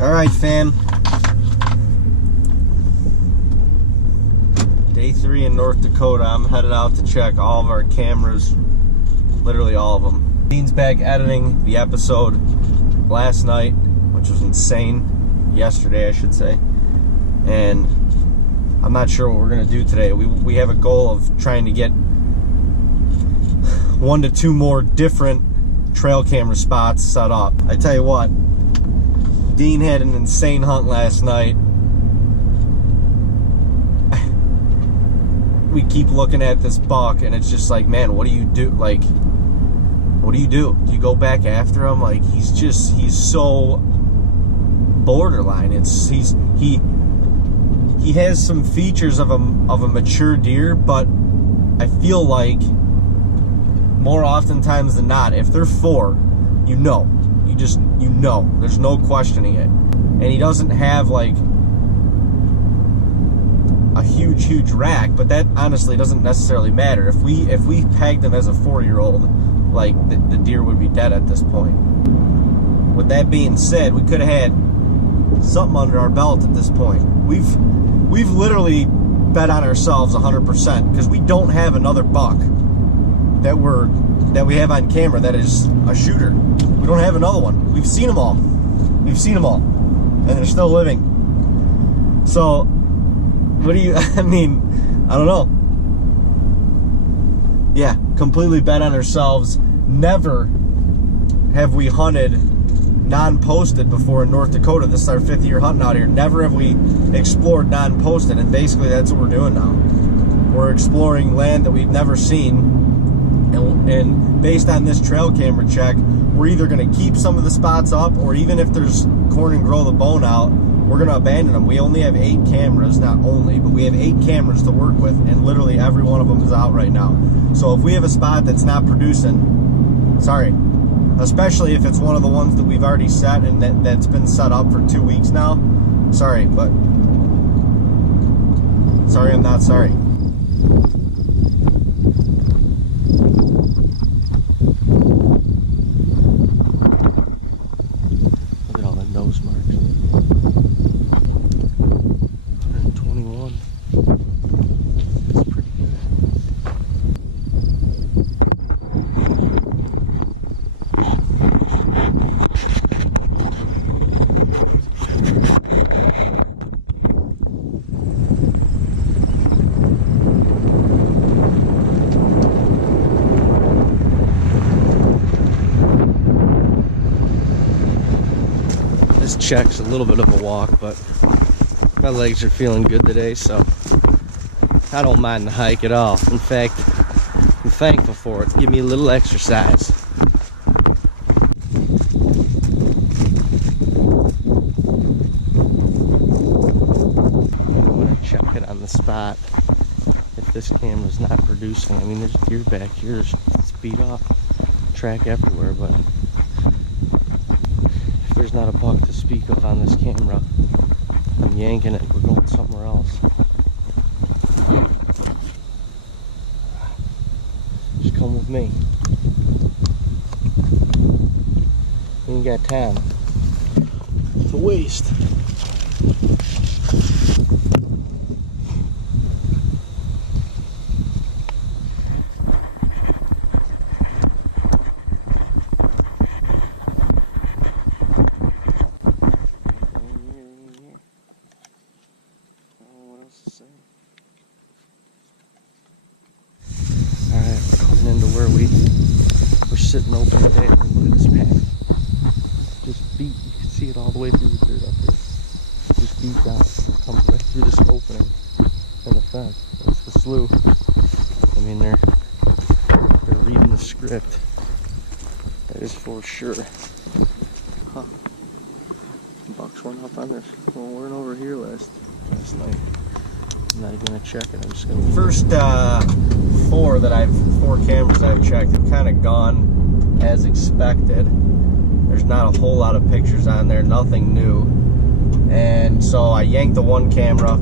All right, fam. Day 3 in North Dakota. I'm headed out to check all of our cameras, literally all of them. Dean's back editing the episode last night, which was insane. Yesterday, I should say. And I'm not sure what we're gonna do today. We have a goal of trying to get 1 to 2 more different trail camera spots set up. I tell you what, Dean had an insane hunt last night. We keep looking at this buck and it's just like, man, what do you do? Like, what do? Do you go back after him? Like, he's so borderline. He has some features of a mature deer, but I feel like more oftentimes than not, if they're 4, you know, there's no questioning it. And he doesn't have like a huge rack, but that honestly doesn't necessarily matter. If we pegged him as a 4-year-old, like the deer would be dead at this point. With that being said, we could have had something under our belt at this point. We've literally bet on ourselves 100% because we don't have another buck that we have on camera that is a shooter. We don't have another one. We've seen them all, and they're still living. So what do you, I mean, I don't know. Yeah, completely bet on ourselves. Never have we hunted non-posted before in North Dakota. This is our 5th year hunting out here. Never have we explored non-posted, and basically that's what we're doing now. We're exploring land that we've never seen, and based on this trail camera check, we're either going to keep some of the spots up, or even if there's corn and grow the bone out, we're going to abandon them. We only have 8 cameras, not only, but we have 8 cameras to work with, and literally every one of them is out right now. So if we have a spot that's not producing, sorry, especially if it's one of the ones that we've already set and that's been set up for 2 weeks now, sorry, but sorry, I'm not sorry. Look at all the nose marks. 121. That's pretty good. This check's a little bit of a walk, but my legs are feeling good today, so I don't mind the hike at all. In fact, I'm thankful for it. Give me a little exercise. I'm going to check it on the spot if this camera's not producing. I mean, there's deer back here, there's speed off, track everywhere, but if there's not a buck to speak of on this camera, I'm yanking it. We're going somewhere else. Just come with me. We ain't got time to waste. Alright, we're coming into where we're sitting open today. And look at this path. Just beat, you can see it all the way through the dirt up here. Just beat down. It comes right through this opening in the fence. That's the slough. I mean, they're reading the script. That is for sure. Huh. Bucks went up on this. Well, we weren't over here last night. I'm not even gonna check it. I'm just gonna. First 4 cameras I've checked have kind of gone as expected. There's not a whole lot of pictures on there, nothing new. And so I yanked the 1 camera.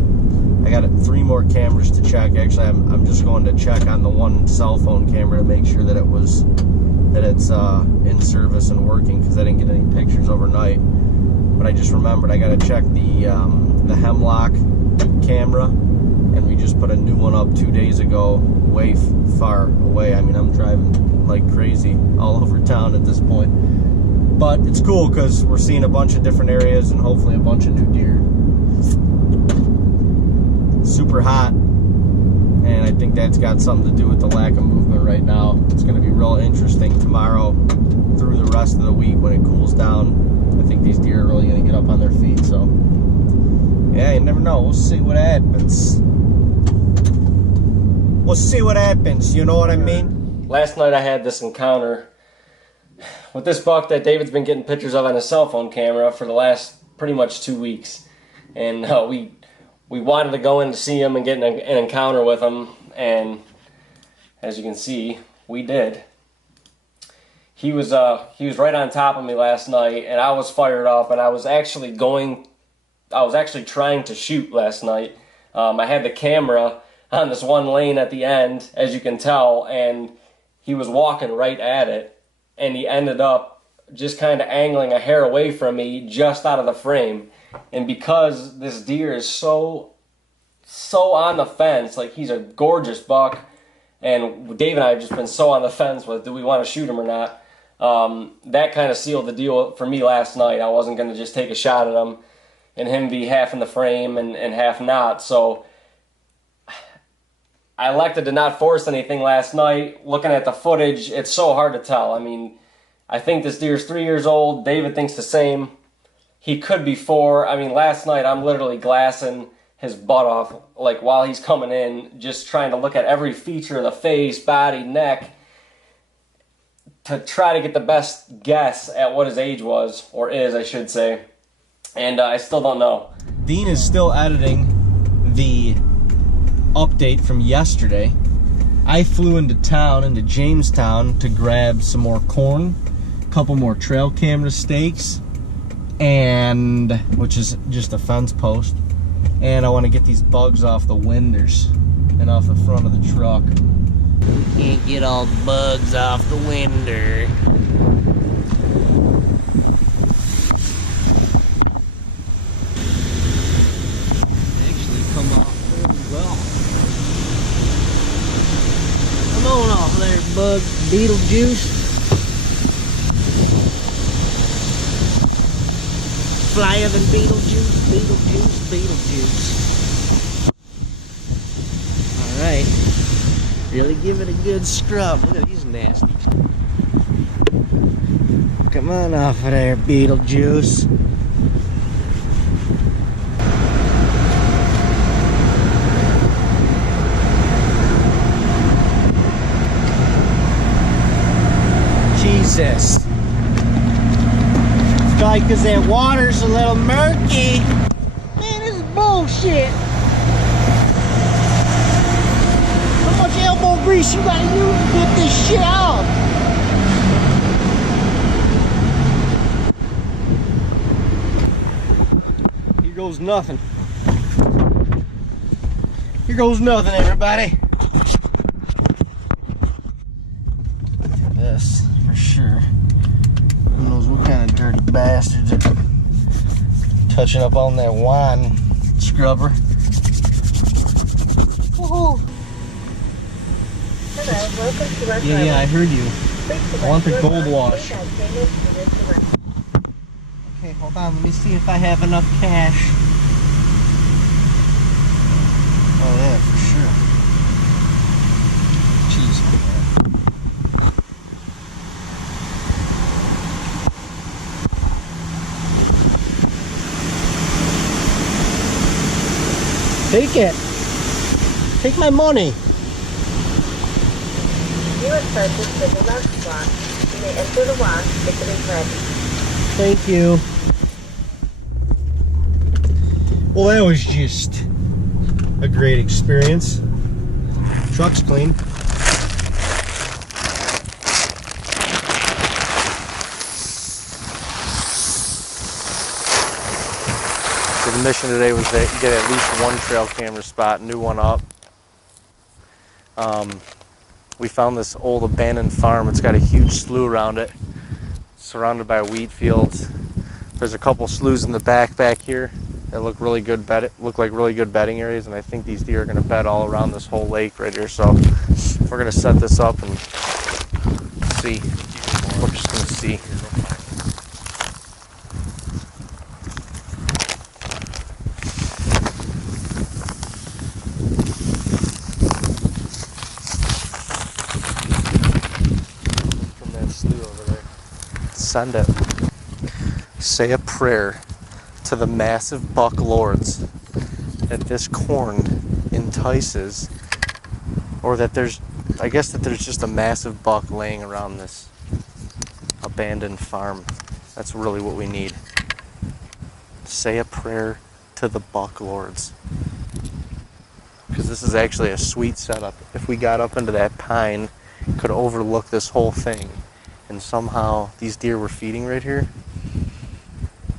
I got 3 more cameras to check. Actually, I'm just going to check on the 1 cell phone camera to make sure that it's in service and working, because I didn't get any pictures overnight. but I just remembered I gotta check the hemlock camera, and we just put a new one up 2 days ago, way far away. I mean, I'm driving like crazy all over town at this point, but it's cool because we're seeing a bunch of different areas and hopefully a bunch of new deer. Super hot, and I think that's got something to do with the lack of movement right now. It's going to be real interesting tomorrow through the rest of the week when it cools down. I think these deer are really going to get up on their feet, so yeah, you never know. We'll see what happens. We'll see what happens, you know what I mean? Last night I had this encounter with this buck that David's been getting pictures of on his cell phone camera for the last pretty much 2 weeks. And we wanted to go in to see him and get an encounter with him, and as you can see, we did. He was right on top of me last night, and I was fired up, and I was actually trying to shoot last night. I had the camera on this one lane at the end, as you can tell, and he was walking right at it, and he ended up just kind of angling a hair away from me just out of the frame. And because this deer is so on the fence, like, he's a gorgeous buck, and Dave and I have just been so on the fence with, do we want to shoot him or not? That kind of sealed the deal for me last night. I wasn't going to just take a shot at him and him be half in the frame and half not. So I elected to not force anything last night. Looking at the footage, it's so hard to tell. I mean, I think this deer's 3 years old. David thinks the same. He could be 4. I mean, last night I'm literally glassing his butt off, like, while he's coming in, just trying to look at every feature of the face, body, neck, to try to get the best guess at what his age was, or is, I should say. And I still don't know. Dean is still editing the update from yesterday. I flew into Jamestown, to grab some more corn, a couple more trail camera stakes, and which is just a fence post, and I want to get these bugs off the winders and off the front of the truck. Can't get all the bugs off the winder. Actually come off pretty well. Come on off there, bug. Beetlejuice. Flyer than Beetlejuice, Beetlejuice, Beetlejuice. Alright. Really give it a good scrub. Look at these nasties. Come on off of there, Beetlejuice. Jesus. It's probably because that water's a little murky. Man, this is bullshit. How much elbow grease you gotta use to get this shit out? Here goes nothing. Here goes nothing, everybody. This, for sure. Who knows what kind of dirty bastards are touching up on that wine scrubber. Woohoo! Hello, welcome to our Yeah, I heard you. I want the gold wash. Okay, hold on. Let me see if I have enough cash. Oh, yeah, for sure. Jeez, man. Take it. Take my money. You have purchased the deluxe wash. You may enter the wash if it is ready. Thank you. Well, that was just a great experience. Truck's clean. So the mission today was to get at least one trail camera spot, new one up. We found this old abandoned farm. It's got a huge slough around it, surrounded by wheat fields. There's a couple sloughs in the back here that look really good like really good bedding areas, and I think these deer are going to bed all around this whole lake right here. So we're going to set this up and see. We're just going to see. From that slough over there. Send it. Say a prayer to the massive buck lords that this corn entices, or that there's just a massive buck laying around this abandoned farm. That's really what we need. Say a prayer to the buck lords, because this is actually a sweet setup. If we got up into that pine, could overlook this whole thing, and somehow these deer were feeding right here,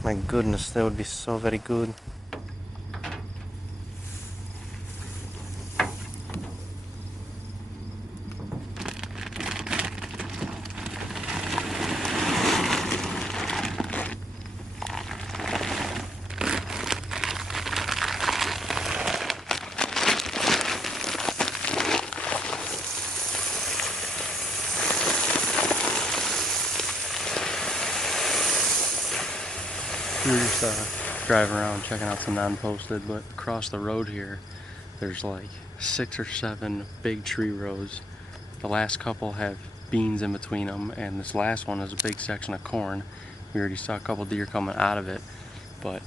my goodness, that would be so very good. We were just driving around checking out some non-posted, but across the road here there's like 6 or 7 big tree rows. The last couple have beans in between them, and this last one is a big section of corn. We already saw a couple deer coming out of it, but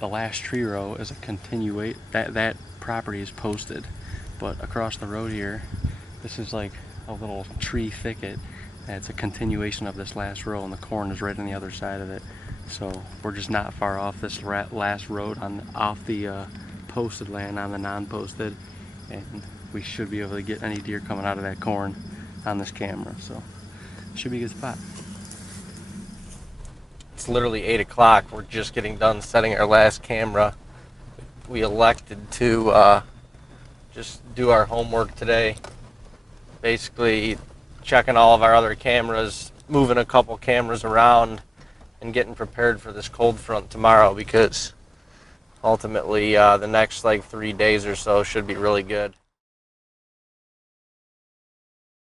the last tree row is a continuation. That property is posted, but across the road here, this is like a little tree thicket, and it's a continuation of this last row, and the corn is right on the other side of it. So we're just not far off this last road off the posted land on the non-posted, and we should be able to get any deer coming out of that corn on this camera. So it should be a good spot. It's literally 8 o'clock. We're just getting done setting our last camera. We elected to just do our homework today. Basically checking all of our other cameras, moving a couple cameras around, and getting prepared for this cold front tomorrow, because ultimately the next like 3 days or so should be really good.